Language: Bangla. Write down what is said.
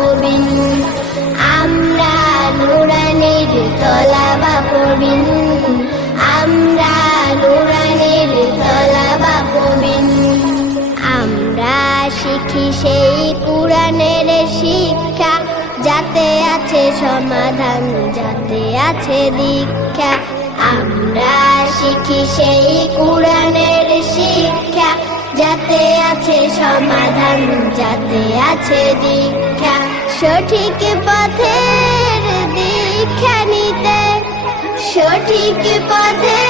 বাপবিন আমরা নুরানির তলা বাপবিন আমরা নুরানির তলা বাপবিন আমরা শিখি সেই কোরআনের শিক্ষা। যাতে আছে সমাধান, যাতে আছে দীক্ষা। আমরা শিখি সেই কোরআনের সমাধান যাতে আছে দীক্ষা। সঠিক পথের দীক্ষা নিতে সঠিক পথের